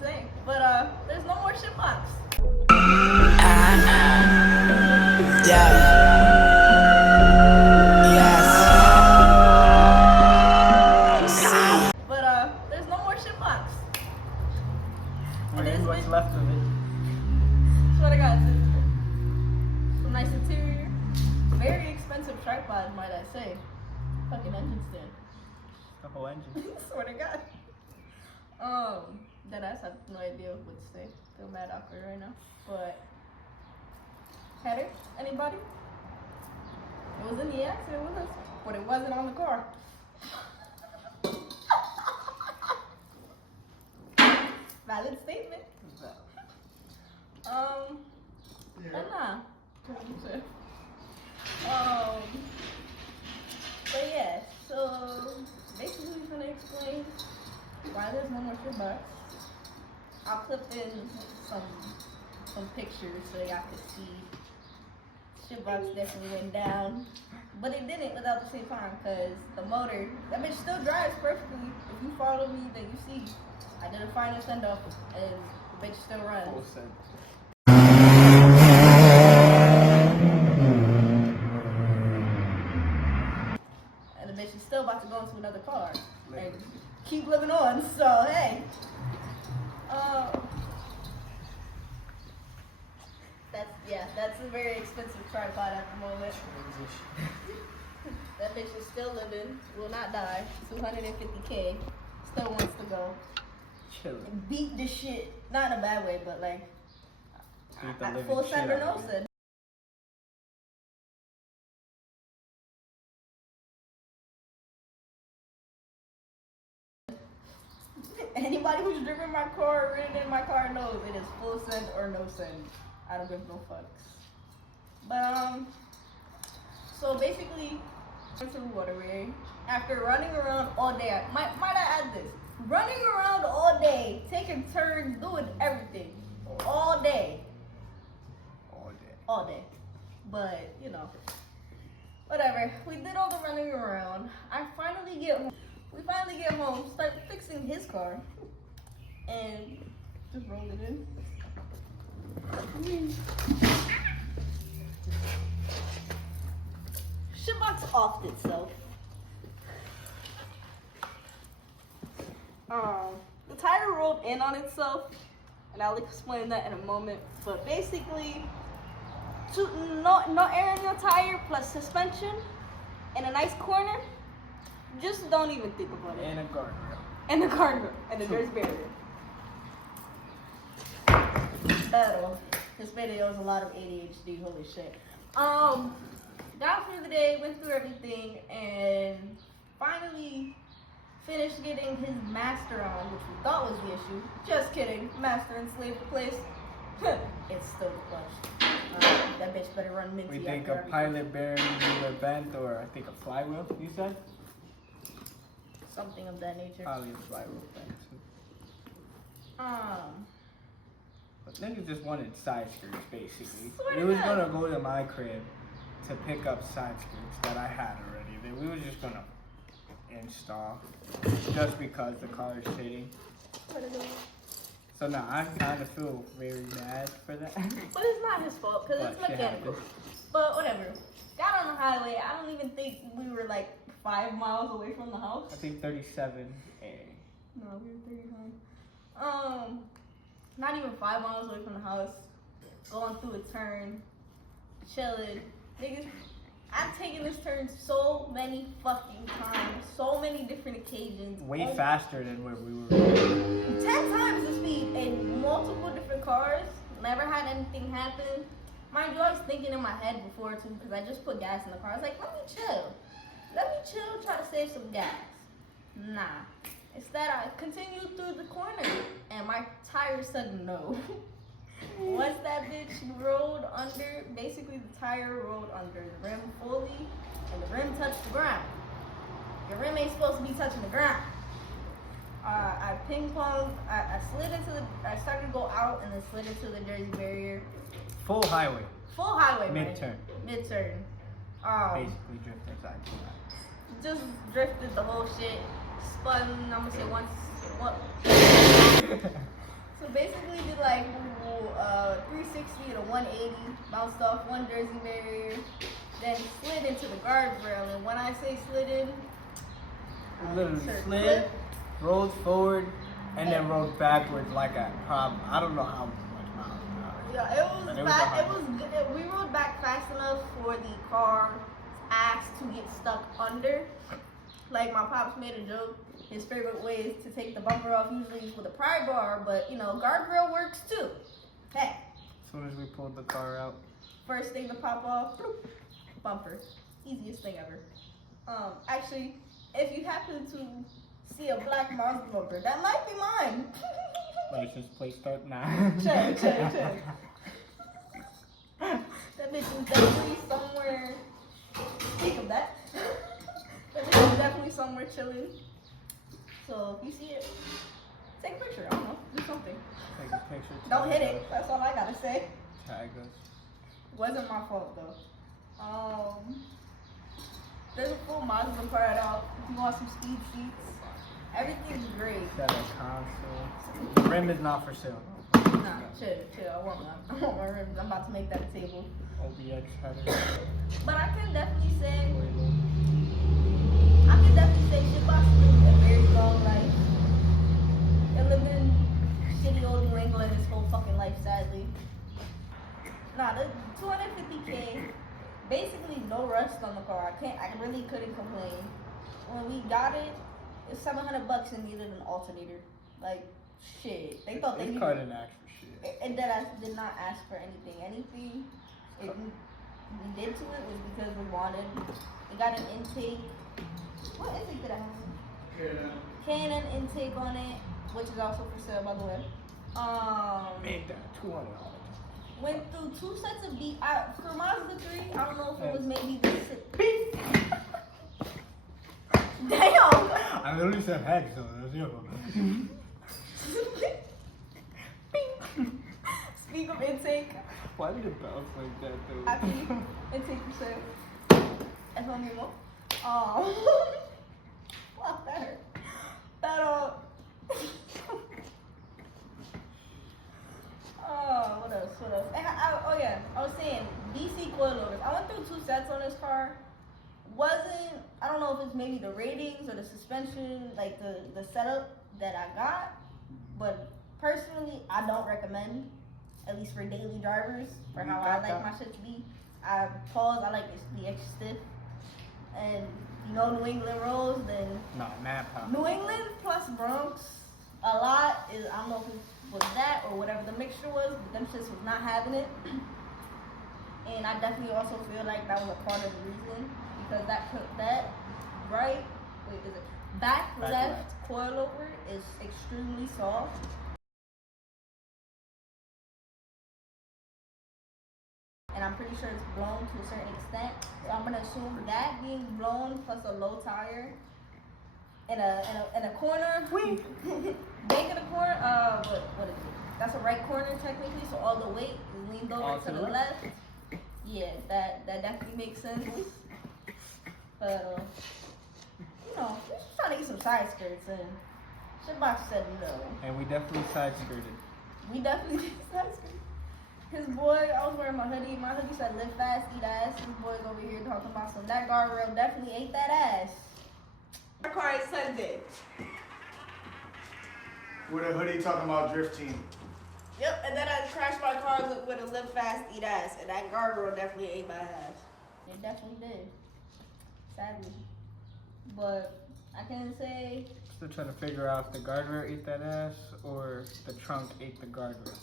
insane. But there's no more shitbox. Yeah. Yes. But there's no more shitbox. Where's what's left of it? Swear to God, some nice interior. Very expensive tripod, might I say. Fucking engine stand. The whole engine. Swear to God. Deadass, I have no idea what to say. Feel mad awkward right now. But header? Anybody? It was in the accident with us, but it wasn't on the car. Valid statement. But nah. But yeah, so basically he's gonna explain why there's no more shitbox. I'll clip in some pictures so y'all can see. Shitbox definitely went down, but it didn't without the same time because the motor, that bitch still drives perfectly. If you follow me, then you see I did a final send off and the bitch still runs. Full send. And the bitch is still about to go into another car and keep living on. So hey, that's a very expensive tripod at the moment. That bitch is still living, will not die. 250K, still wants to go. Chilling. And beat the shit, not in a bad way, but like Beat the at living full shit send or out no of it. send. Anybody who's driven my car or ridden in my car knows it is full send or no send. I don't give no fucks. But so basically, went to the waterway after running around all day. Might I add this? Running around all day, taking turns, doing everything, all day. All day. But you know, whatever. We did all the running around. We finally get home, start fixing his car, and just roll it in. Shitbox offed itself. The tire rolled in on itself, and I'll explain that in a moment. But basically, no air in your tire plus suspension in a nice corner. Just don't even think about it. And a guardrail. And the guardrail. And the dirt barrier. Battle. This video is a lot of ADHD, holy shit. Got through the day, went through everything, and finally finished getting his master on, which we thought was the issue. Just kidding. Master and slave replaced. It's still the clutch. That bitch better run minty. We think a pilot bearing either bent or I think a flywheel, you said? Something of that nature. Probably a flywheel bent too. But niggas just wanted side skirts basically. Swear It to was God. gonna go to my crib to pick up side skirts that I had already. That we were just gonna install just because the car is shitty. So now I kind of feel very bad for that. But it's not his fault because it's But shit mechanical. happens. But whatever. Got on the highway. I don't even think we were like 5 miles away from the house. I think 37A. No, we were 39. Not even 5 miles away from the house. Going through a turn, chilling. Niggas, I've taken this turn so many fucking times, so many different occasions. Way faster than where we were. 10 times the speed in multiple different cars. Never had anything happen. Mind you, I was thinking in my head before too, because I just put gas in the car. I was like, let me chill, try to save some gas. Nah. Instead, I continued through the corner, and my tire said no. Once that bitch rolled under, basically the tire rolled under the rim fully, and the rim touched the ground. Your rim ain't supposed to be touching the ground. I ping-ponged, I started to go out and then slid into the Jersey barrier. Full highway. Full highway, Mid-turn. Mid-turn. Basically drifting side to side. Just drifted the whole shit. Spun, I'm gonna say once, So basically did like 360 to 180, bounced off one jersey barrier, then slid into the guardrail. And when I say slid in, Literally insert slid, clip. rolled forward, and then rolled backwards like a problem. I don't know how much miles an hour. Yeah, it was But it was fast. a high It was good. We rode back fast enough for the car's ass to get stuck under. Like my pops made a joke. His favorite way is to take the bumper off, usually with a pry bar, but you know, guardrail works too. Hey, As soon as we pulled the car out, first thing to pop off, bloop, bumper. Easiest thing ever. Actually, if you happen to see a black Mazda bumper, that might be mine. license plate start now. Check. That bitch is definitely somewhere. Think of that. That bitch is definitely somewhere chilling. So if you see it, take a picture. I don't know. Do something. Take a picture. Don't tag hit it. us, That's all I gotta say. Tag us. Wasn't my fault though. There's a full Mazda part out. If you want some speed seats, everything's great. Set a console. The rim is not for sale. Nah, chill. I want my rims. I'm about to make that a table. OBX header. But I can definitely say Shitbox lived a very long life. It lived in shitty old New England his whole fucking life, sadly. Nah, the 250K, basically no rust on the car. I really couldn't complain. When we got it, it was $700 and needed an alternator. Like, shit. They thought they This needed. car didn't ask for shit. And that I did not ask for anything. We did to it was because we wanted. We got an intake. What intake did I have? Canon intake on it, which is also for sale, by the way. Made that $200. Went through 2 sets of for Mazda 3. I don't know if it was maybe the Damn. I literally said head, so that's your Speak of intake. Why did it bounce like that though? Actually, intake for sale. Eso mismo. Wow, that hurt. Pero. What else? And I was saying DC coilovers. I went through 2 sets on this car. I don't know if it's maybe the ratings or the suspension, like the setup that I got, but personally, I don't recommend, at least for daily drivers, for how I like my shit to be. I like it to be extra stiff, and you know New England roads, then No, mad pop. New England plus Bronx, a lot is, I don't know if it was that or whatever the mixture was, but them shits was not having it. And I definitely also feel like that was a part of the reason, because that right, is it back left coilover is extremely soft. And I'm pretty sure it's blown to a certain extent. So I'm gonna assume that being blown plus a low tire in a corner. Bank in a corner. What is it? That's a right corner technically. So all the weight is leaned over to the left. Yeah, that definitely makes sense. But you know, we're just trying to get some side skirts in. Shitbox said no. And we definitely side skirted. We definitely did side skirts. His boy, I was wearing my hoodie. My hoodie said live fast, eat ass. His boy's over here talking about some. That guardrail definitely ate that ass. Our car is Sunday. With a hoodie talking about drifting. Yep, and then I crashed my car with a live fast, eat ass. And that guardrail definitely ate my ass. It definitely did. Sadly. But I can say. Still trying to figure out if the guardrail ate that ass or the trunk ate the guardrail.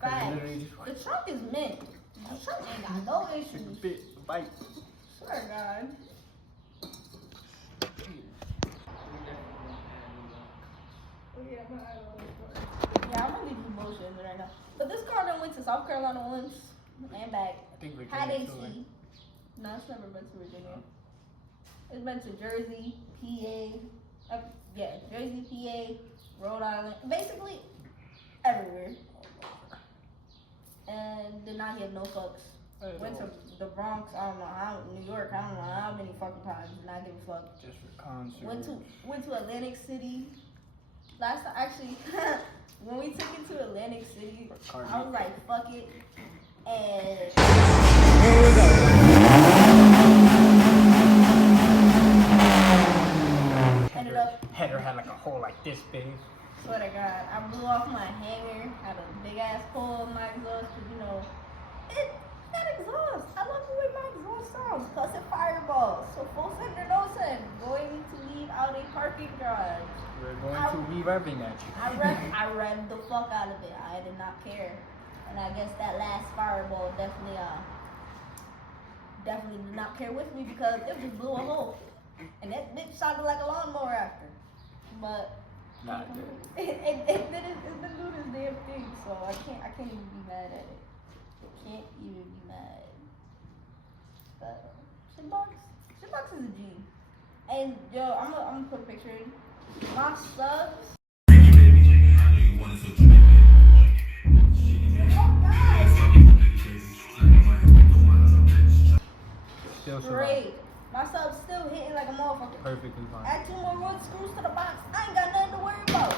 Facts. The trunk is mint. The trunk ain't got no It's a issues. bit bite. Swear to God. Yeah, I'm gonna leave the bullshit in there right now. But this car done went to South Carolina once and back. I think we Had can AC. No, it's never been to Virginia. It's been to Jersey, PA. Jersey, PA, Rhode Island. Basically, everywhere. And did not give no fucks. Went to the Bronx, I don't know how, New York, I don't know how many fucking times, did not give a fuck. Just for concert. Went to Atlantic City. Last time, actually, when we took it to Atlantic big city. Cardi. I was like, fuck it. And ended up, Header had like a hole like this big. swear to God, I blew off my hanger, had a big ass hole in my exhaust, because you know, that exhaust, I love the way my exhaust sounds, plus it fireballs. So full send or no send, going to leave out a parking garage. We're going to be revving at you. I revved the fuck out of it. I did not care. And I guess that last fireball definitely did not care with me because it just blew a hole. And that bitch sounded like a lawnmower after. But Not good. it's been doing this damn thing, so I can't even be mad at it. Can't even be mad. But shitbox is a G. And yo, I'm gonna put a picture in. My subs. Still Great. My sub's still hitting like a motherfucker. perfectly fine. Add 2 more wood screws to the box. I ain't got nothing to worry about.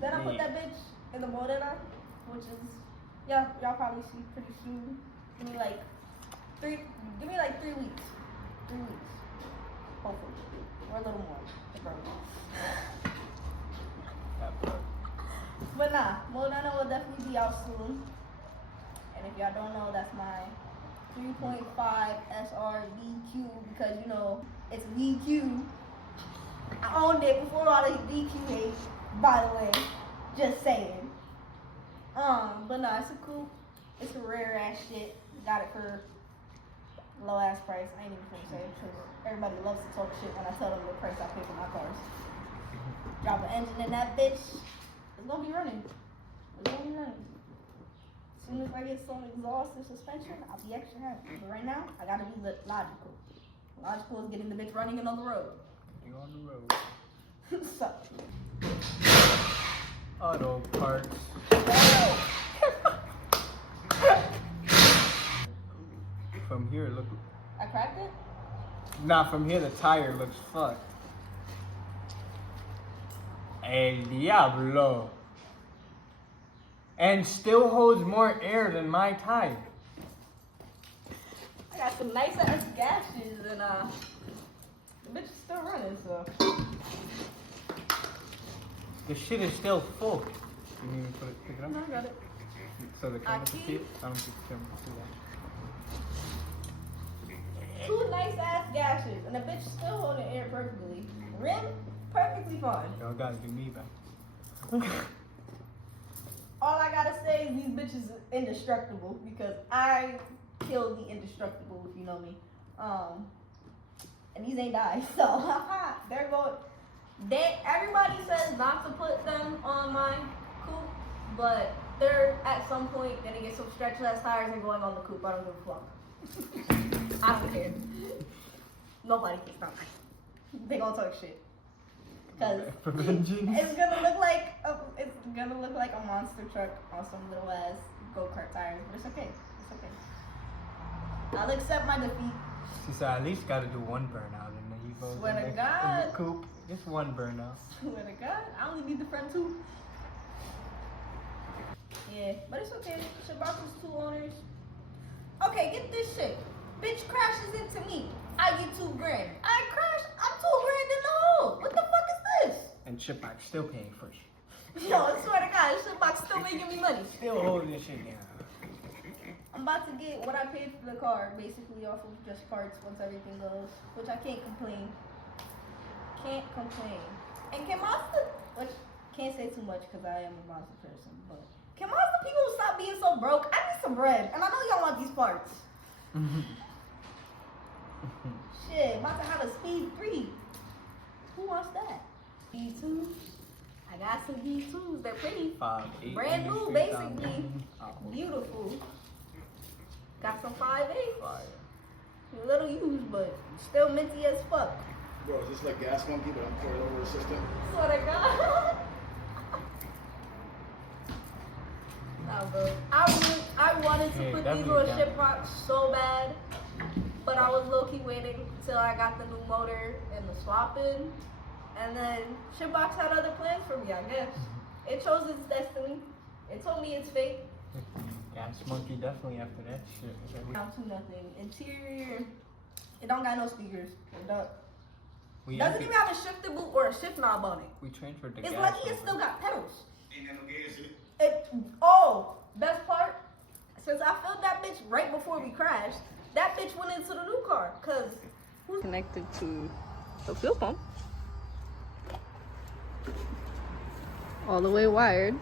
Then I put that bitch in the bodega, which is y'all probably see pretty soon. Give me like 3 weeks. 3 weeks. Hopefully. Or a little more. But nah, Modena will definitely be out soon. And if y'all don't know, that's my 3.5 SR VQ because you know it's VQ. I owned it before all the VQ hate, by the way. Just saying. But no, it's a coupe. It's a rare ass shit. Got it for low ass price. I ain't even gonna say it because everybody loves to talk shit when I tell them the price I pay for my cars. Drop an engine in that bitch. It's gonna be running. It's gonna be running. As soon as I get some exhaust and suspension, I'll be extra happy. But right now, I gotta be logical. Logical is getting the bitch running and on the road. You're on the road. So. Auto parts. From here, look. I cracked it? Nah, from here, the tire looks fucked. El Diablo. And still holds more air than my tire. I got some nice ass gashes and the bitch is still running, so. The shit is still full. You need to pick it up? No, I got it. So the camera can keep- see it? I don't think the camera can see that. 2 nice ass gashes and the bitch is still holding air perfectly. Rim, perfectly fine. Y'all gotta do me back. All I gotta say is these bitches are indestructible because I killed the indestructible, if you know me. And these ain't died, so they're going. Everybody says not to put them on my coupe, but they're at some point gonna get some stretchless tires and going on the coupe. I don't give a fuck. I don't care. Nobody can stop me. They gonna talk shit. Cause For vengeance. it's gonna look like a monster truck on some little ass go-kart tires, but it's okay. It's okay. I'll accept my defeat. She said, at least gotta do one burnout and then you go Swear to in God. the coupe. Just one burnout. Swear to God, I only need the front 2. Yeah, but it's okay. Shabaka's 2 owners. Okay, get this shit. Bitch crashes into me. I get $2 grand. I crash. I'm $2 grand in the hole. What the fuck is this? And Chipback still paying for shit. Yo, I swear to God, Shabaka's still making me money. Still holding this shit down. I'm about to get what I paid for the car, basically off of just parts once everything goes, which I can't complain. Can't complain. And can Mazda, which can't say too much because I am a Mazda person, but can Mazda people stop being so broke? I need some bread, and I know y'all want these parts. Shit, about to have a speed 3. Who wants that? V2s. I got some V2s. They're pretty. 5, 8, Brand new, 3,000. basically. Oh, Beautiful. Got some 5.8. fire. A little used, but still minty as fuck. Bro, is this like Gas Monkey, but I'm coilover assistant? Swear to God. Nah, bro. I wanted to Yeah, put these definitely little down. ship rocks so bad, but I was low-key waiting till I got the new motor and the swap in, and then Shipbox had other plans for me, I guess. It chose its destiny. It told me it's fake. Gas monkey definitely after that shit. Down to nothing. Interior, it don't got no speakers. It We doesn't even have a shifter boot or a shift knob on it. We transferred the It's gas. lucky it still got pedals. Ain't got no gas in it. Best part, since I filled that bitch right before we crashed, that bitch went into the new car, cause who's connected to the fuel pump. All the way wired,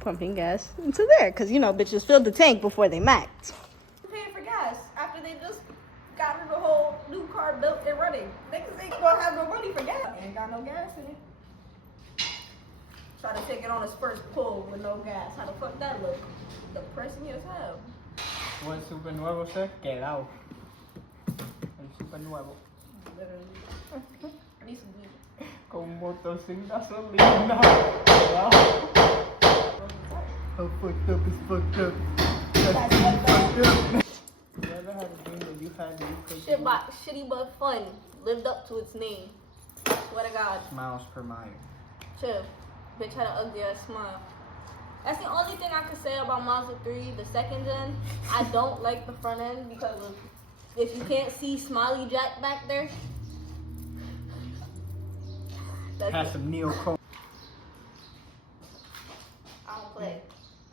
pumping gas into there, cause you know bitches filled the tank before they maxed. Paying for gas after they just got the whole new car built and running. Niggas ain't gonna have no money for gas. Ain't got no gas in it. Try to take it on his first pull with no gas. How the fuck that look? Depressing as hell. What super nuevo sir? Get out. El super nuevo. Literally. I need some weed. Con moto sin gasolina. Wow. How fucked up is fucked up. That's fucked up. You ever had a dream that you had you could Shit, but shitty but fun. Lived up to its name. Swear to God. Smiles per mile. Chill. Bitch had an ugly ass smile. That's the only thing I could say about Mazda 3, the second gen. I don't like the front end because of, if you can't see Smiley Jack back there. That's Has it. some neochrome. I don't play.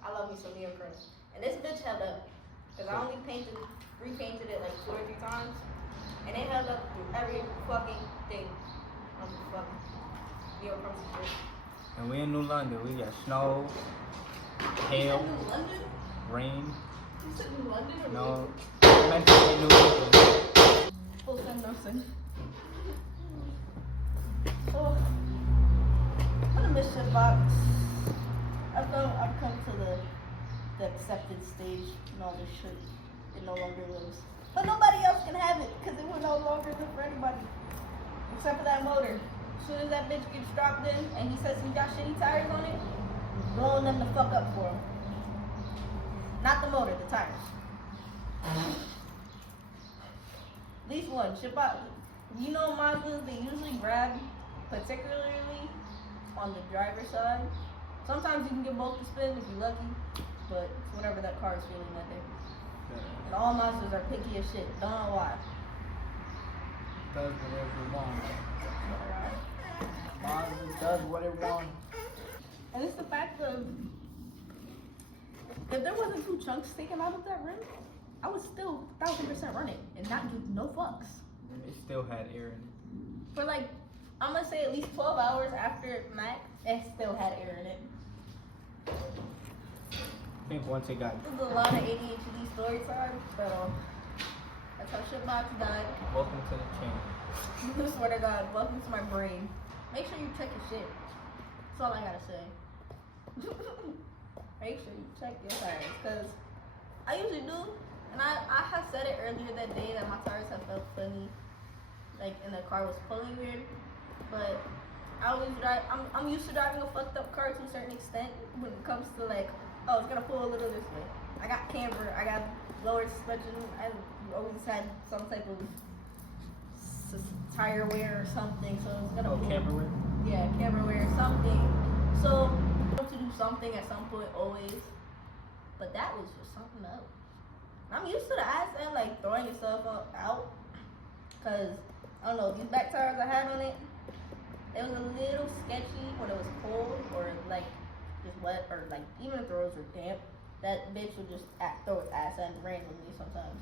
I love me some neochrome. And this bitch held up. Because I only repainted it like 2 or 3 times. And it held up through every fucking thing. I'm fucking neochrome shit. And we in New London. We got snow, You hail, said New London? rain. You said New London or No, I meant to say New London. Full time nursing. Oh, I'm gonna miss shit box. I've come to the accepted stage and all this shit. It no longer lives. But nobody else can have it because it will no longer live for anybody. Except for that motor. As soon as that bitch gets dropped in and he says we got shitty tires on it, we're blowing them the fuck up for him. Not the motor, the tires. At least one. Ship out. You know Mazdas, they usually grab, particularly on the driver's side. Sometimes you can get both the spin if you're lucky, but it's whatever that car is feeling that day. And all Mazdas are picky as shit. Don't know why. Does whatever it wants. Mazda does what it wants. And it's the fact of, if there wasn't 2 chunks taken out of that rim, I would still 1000% run it and not give no fucks. It still had air in it. For like, I'm gonna say at least 12 hours after Mac, it still had air in it. I think once it got There's a lot of ADHD story time, so that's how Shitbox died. welcome to the channel. I swear to God, welcome to my brain. Make sure you check your shit. That's all I gotta say. Make sure you check your tires, because I usually do, and I have said it earlier that day that my tires have felt funny, like, and the car was pulling weird, but I always drive, I'm used to driving a fucked up car to a certain extent when it comes to like, oh, it's gonna pull a little this way. I got camber, I got lower suspension, I always had some type of tire wear or something, so it's gonna pull. Camera wear? Yeah, camera wear, something. So, I have to do something at some point, always. But that was just something else. I'm used to the ass end, like, throwing yourself out. Because, I don't know, these back tires I had on it, it was a little sketchy when it was cold or, like, just wet or, like, even if the roads were damp. That bitch would just throw its ass end randomly sometimes.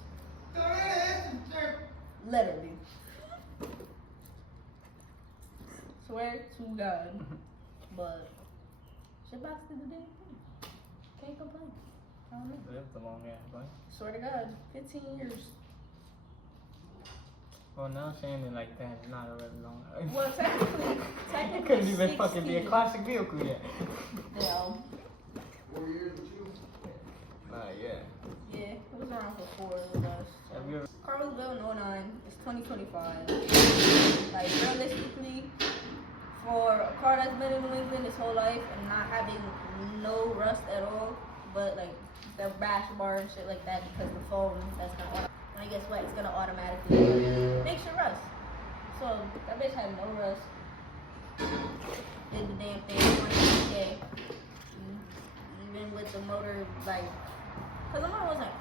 Literally. Swear to God. But Shitbox did the damn thing. Can't complain. I don't know. That's a long ass, right? Swear to God, 15 years. Well, now saying it like that, it's not a really long. Well, technically, It couldn't even 60. fucking be a classic vehicle yet. Yeah. 4 years with you? Yeah. Yeah, it was around for 4 of us. Have you ever? Car was built in 09. It's 2025. Like, realistically, for a car that's been in New England its whole life and not having no rust at all, but like the bash bar and shit like that because the foam that's gonna when it gets wet it's gonna automatically make sure rust. So that bitch had no rust. Did the damn thing. 20K. You the motor, like, because the motor wasn't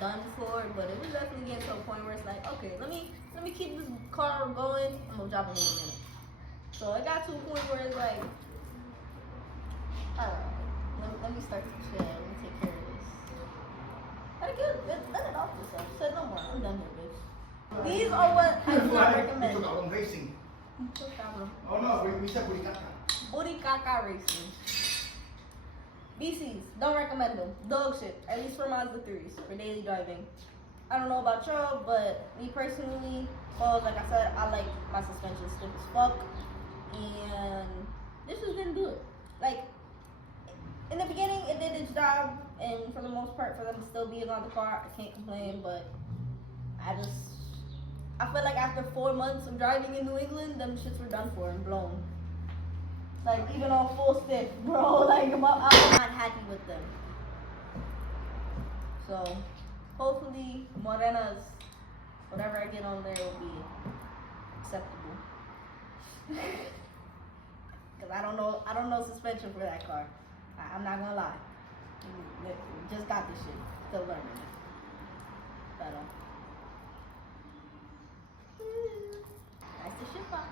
done for it, but it was definitely getting to a point where it's like, okay, let me keep this car going. I'm gonna drop it in a minute. So it got to a point where it's like, alright, let me start to chill. Let me take care of this. Let it off yourself. Said no more. I'm done with this. These are what I do not recommend. Racing. Oh no, we said Buricata. Buricata racing. BCs, don't recommend them. Dog shit, at least for Mazda 3s, for daily driving. I don't know about y'all, but me personally, like I said, I like my suspension stiff as fuck. And this just didn't do it. Like, in the beginning, it did its job, and for the most part, for them to still be on the car, I can't complain, but I feel like after 4 months of driving in New England, them shits were done for and blown. Like, even on full stiff, bro, like, I'm not happy with them. So, hopefully, Morena's, whatever I get on there will be acceptable. Because I don't know suspension for that car. I'm not gonna lie. Just got this shit. Still learning it. But, that's the shit box.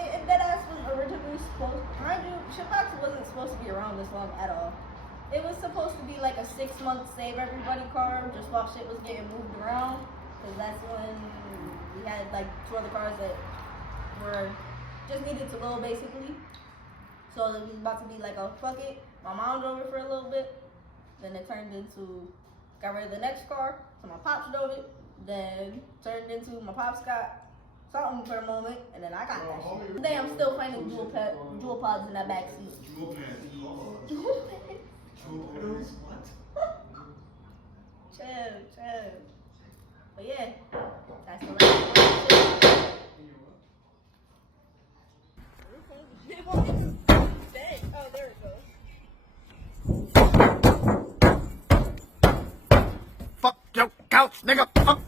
If that ass was originally supposed, mind you, shitbox wasn't supposed to be around this long at all. It was supposed to be like a 6-month save everybody car, just while shit was getting moved around. Cause that's when we had like 2 other cars that were just needed to go basically. So it was about to be like, oh fuck it. My mom drove it for a little bit. Then it turned into, got rid of the next car. So my pops drove it. Then turned into my pops got something for a moment, and then I got that shit. Today I'm still finding dual pods in that back seat. Dual pads. Dual pads? Dual pads? What? Chill. But yeah, that's the last one. Oh, there it goes. Fuck your couch, nigga. Fuck